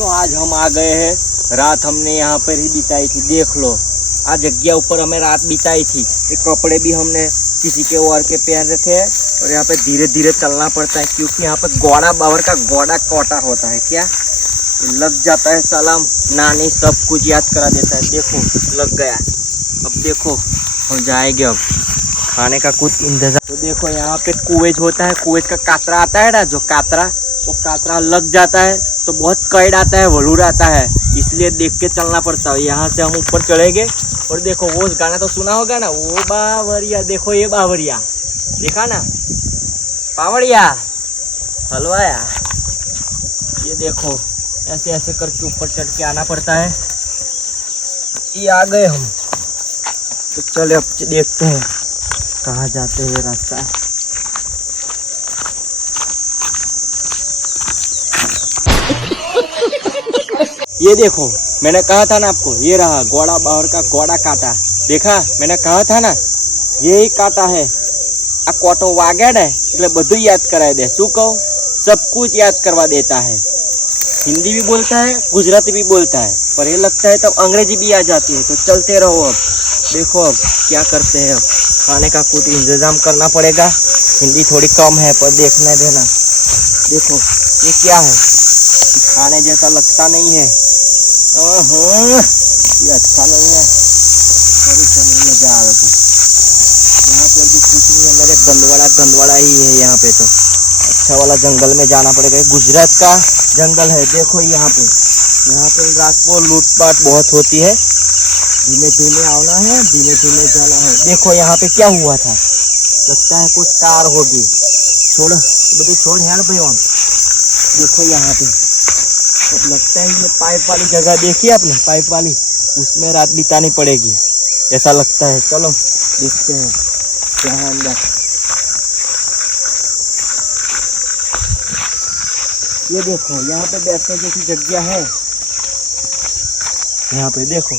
दोस्तों आज हम आ गए हैं। रात हमने यहाँ पर ही बिताई थी। देख लो आज जगह ऊपर हमें रात बिताई थी। ये कपड़े भी हमने किसी के और के पहन रखे हैं और यहाँ पे धीरे धीरे चलना पड़ता है क्योंकि यहाँ पे गौड़ा बावर का गौड़ा कोटा होता है। क्या लग जाता है सलाम नानी सब कुछ याद करा देता है। देखो लग गया। अब देखो हम जाएंगे अब खाने का कुछ इंतजार। तो देखो यहाँ पे कुएज होता है। कुएज का कातरा आता है ना, जो कातरा वो कातरा लग जाता है तो बहुत कैड आता है, वलूर आता है, इसलिए देख के चलना पड़ता है। यहाँ से हम ऊपर चढ़ेंगे और देखो वो गाना तो सुना होगा ना, वो बावरिया। देखो ये बावरिया देखा ना, पावड़िया हलवाया। ये देखो ऐसे ऐसे करके ऊपर चढ़ के आना पड़ता है। ये आ गए हम, तो चले अब देखते हैं कहाँ जाते हैं रास्ता। ये देखो मैंने कहा था ना आपको, ये रहा गौड़ा बाहर का गौड़ा काटा। देखा मैंने कहा था ना यही काटा है। आ कोटो वागे ने એટલે બધું याद कराए दे। શું કહું, सब कुछ याद करवा देता है। हिंदी भी बोलता है, गुजराती भी बोलता है, पर ये लगता है तब अंग्रेजी भी आ जाती है। तो चलते रहो। अब देखो अब क्या करते हैं। अब खाने का कुछ इंतजाम करना पड़ेगा। हिंदी थोड़ी कम है पर देखने देना। देखो ये क्या है, खाने जैसा लगता नहीं है। ये अच्छा नहीं है। मजा आ रहा। यहाँ पे भी कुछ नहीं है, मेरे गंदवाड़ा ही है। यहाँ पे तो अच्छा वाला जंगल में जाना पड़ेगा। गुजरात का जंगल है। देखो यहाँ पे रात को लूटपाट बहुत होती है। धीमे धीमे आना है, धीमे धीमे जाना है। देखो यहाँ पे क्या हुआ था, लगता है कुछ कार होगी। छोड़ बधु छोड़ यार भाई। वहाँ देखो यहाँ पे अब लगता है ये पाइप वाली जगह देखी आपने, पाइप वाली, उसमें रात बितानी पड़ेगी ऐसा लगता है। चलो देखते हैं क्या है अंदर। ये देखो यहाँ पे बैठने जैसी जगह है। यहाँ पे देखो,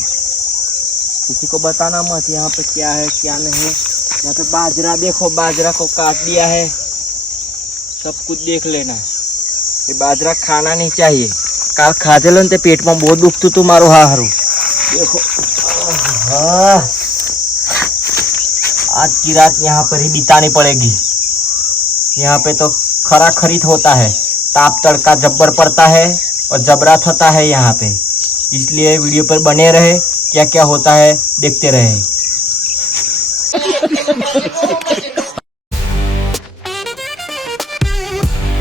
किसी को बताना मत यहाँ पे क्या है क्या नहीं। यहाँ पे बाजरा देखो, बाजरा को काट दिया है। सब कुछ देख लेना। ये बाजरा खाना नहीं चाहिए। काल खाधेलो ने पेट में बहुत दुखતું હતું મારું હારું। देखो आज की रात यहाँ पर ही बितानी पड़ेगी। यहाँ पे तो खरा खरीद होता है, ताप तड़का जब्बर पड़ता है और जबरा थता है यहाँ पे। इसलिए वीडियो पर बने रहे, क्या क्या होता है देखते रहे।